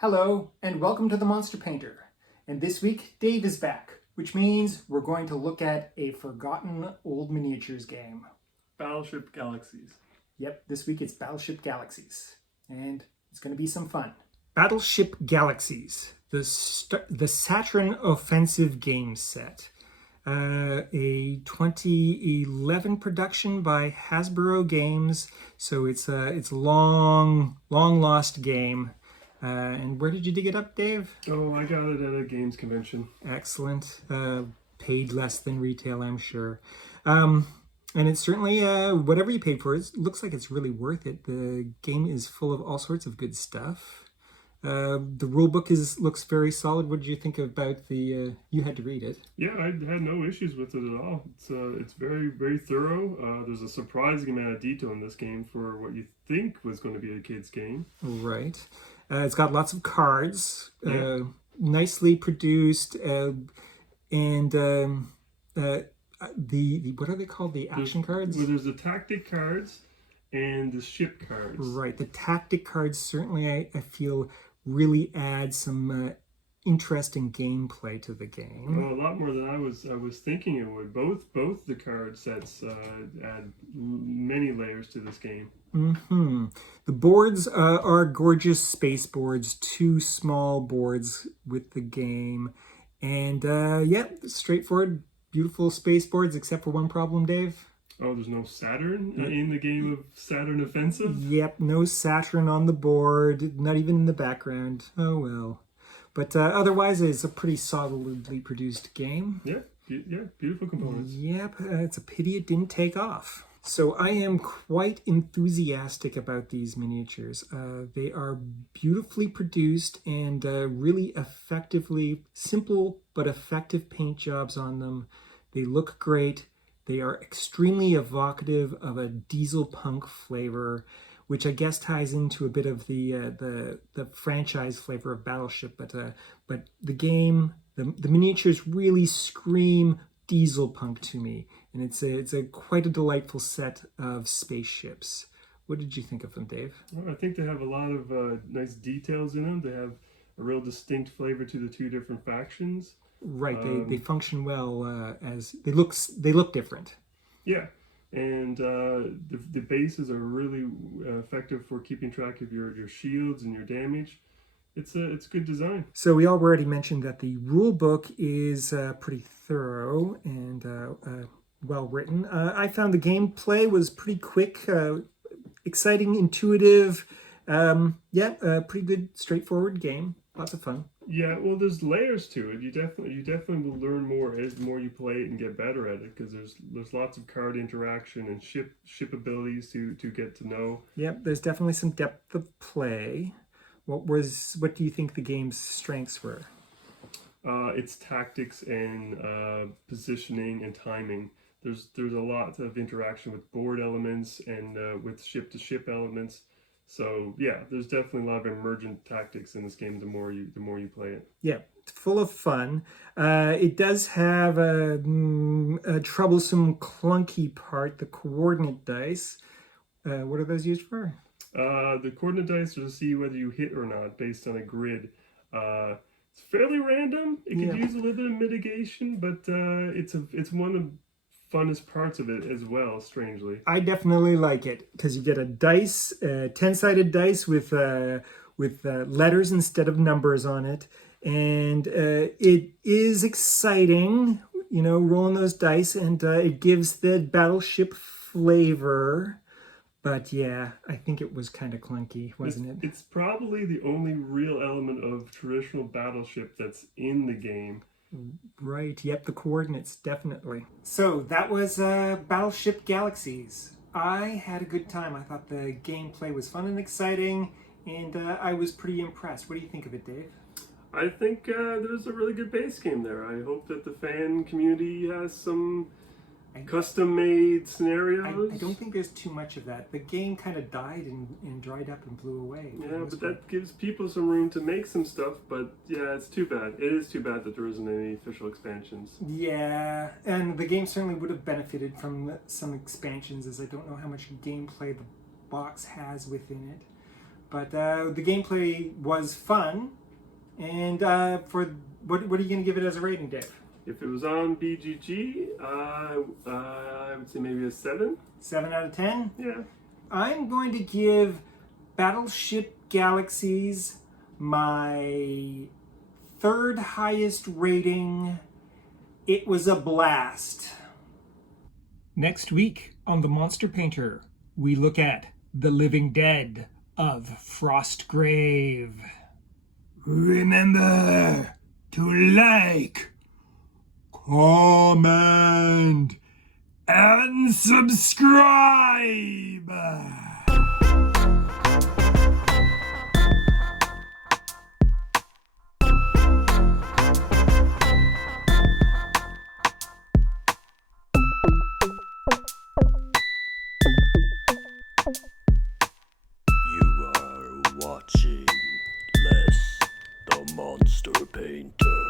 Hello, and welcome to the Monster Painter. And this week, Dave is back, which means we're going to look at a forgotten old miniatures game. Battleship Galaxies. Yep, this week it's Battleship Galaxies, and it's going to be some fun. Battleship Galaxies, the Saturn Offensive game set. A 2011 production by Hasbro Games, so it's a long lost game. And where did you dig it up, Dave? Oh, I got it at a games convention. Excellent. Paid less than retail, I'm sure. And it's certainly, whatever you paid for, it looks like it's really worth it. The game is full of all sorts of good stuff. The rule book looks very solid. What did you think about the? You had to read it. Yeah, I had no issues with it at all. It's very thorough. There's a surprising amount of detail in this game for what you think was going to be a kid's game. Right. It's got lots of cards, nicely produced, and the what are they called? The action cards. Well, there's the tactic cards and the ship cards. Right. The tactic cards certainly I feel really add some interesting gameplay to the game. Well, a lot more than I was thinking it would. Both the card sets add many layers to this game. Mm-hmm. The boards are gorgeous space boards, 2 small boards with the game, and straightforward, beautiful space boards, except for one problem, Dave. Oh, there's no Saturn in the game of Saturn Offensive? Yep, no Saturn on the board, not even in the background. Oh well. But otherwise, it's a pretty solidly produced game. Yeah, beautiful components. Yep, it's a pity it didn't take off. So I am quite enthusiastic about these miniatures. They are beautifully produced and really effectively, simple but effective paint jobs on them. They look great. They are extremely evocative of a diesel punk flavor, which I guess ties into a bit of the franchise flavor of Battleship. But the game, the miniatures really scream diesel punk to me, and it's a quite a delightful set of spaceships. What did you think of them, Dave? Well, I think they have a lot of nice details in them. They have a real distinct flavor to the 2 different factions. Right, they function well as they look different. Yeah, and the bases are really effective for keeping track of your shields and your damage. It's good design. So we already mentioned that the rule book is pretty thorough and well written. I found the gameplay was pretty quick, exciting, intuitive. Pretty good, straightforward game. Lots of fun. Yeah, well, there's layers to it. You definitely will learn more as more you play it and get better at it, because there's lots of card interaction and ship abilities to get to know. Yep, there's definitely some depth of play. What do you think the game's strengths were? Its tactics and positioning and timing. There's a lot of interaction with board elements and with ship-to-ship elements. So yeah, there's definitely a lot of emergent tactics in this game. The more you play it. Yeah, it's full of fun. It does have a troublesome, clunky part, the coordinate dice. What are those used for? The coordinate dice are to see whether you hit or not based on a grid. It's fairly random. It could use a little bit of mitigation, but it's one of the funnest parts of it as well, strangely. I definitely like it because you get a dice, 10-sided dice with letters instead of numbers on it, and it is exciting, rolling those dice, and it gives the Battleship flavor. But yeah, I think it was kind of clunky, wasn't it? It's probably the only real element of traditional Battleship that's in the game. Right, yep, the coordinates, definitely. So that was Battleship Galaxies. I had a good time. I thought the gameplay was fun and exciting, and I was pretty impressed. What do you think of it, Dave? I think there's a really good base game there. I hope that the fan community has some custom-made scenarios. I don't think there's too much of that. The game kind of died and dried up and blew away. Yeah, but that gives people some room to make some stuff. But yeah, it's too bad. It is too bad that there isn't any official expansions. Yeah, and the game certainly would have benefited from some expansions, as I don't know how much gameplay the box has within it. But the gameplay was fun. And for what are you going to give it as a rating, Dave? If it was on BGG, I would say maybe a 7. 7 out of 10? Yeah. I'm going to give Battleship Galaxies my third highest rating. It was a blast. Next week on The Monster Painter, we look at The Living Dead of Frostgrave. Remember to like, comment, and subscribe. You are watching Les the Monster Painter.